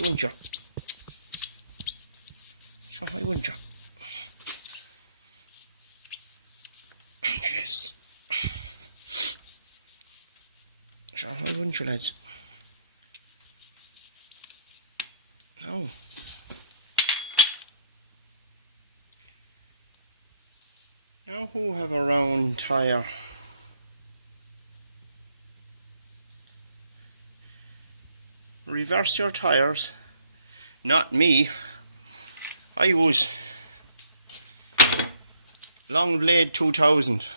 wouldn't you? So why wouldn't you? Jesus. So why wouldn't you, lads? No. Now who have a round tyre? Reverse your tyres. Not me. I was Long Blade 2000.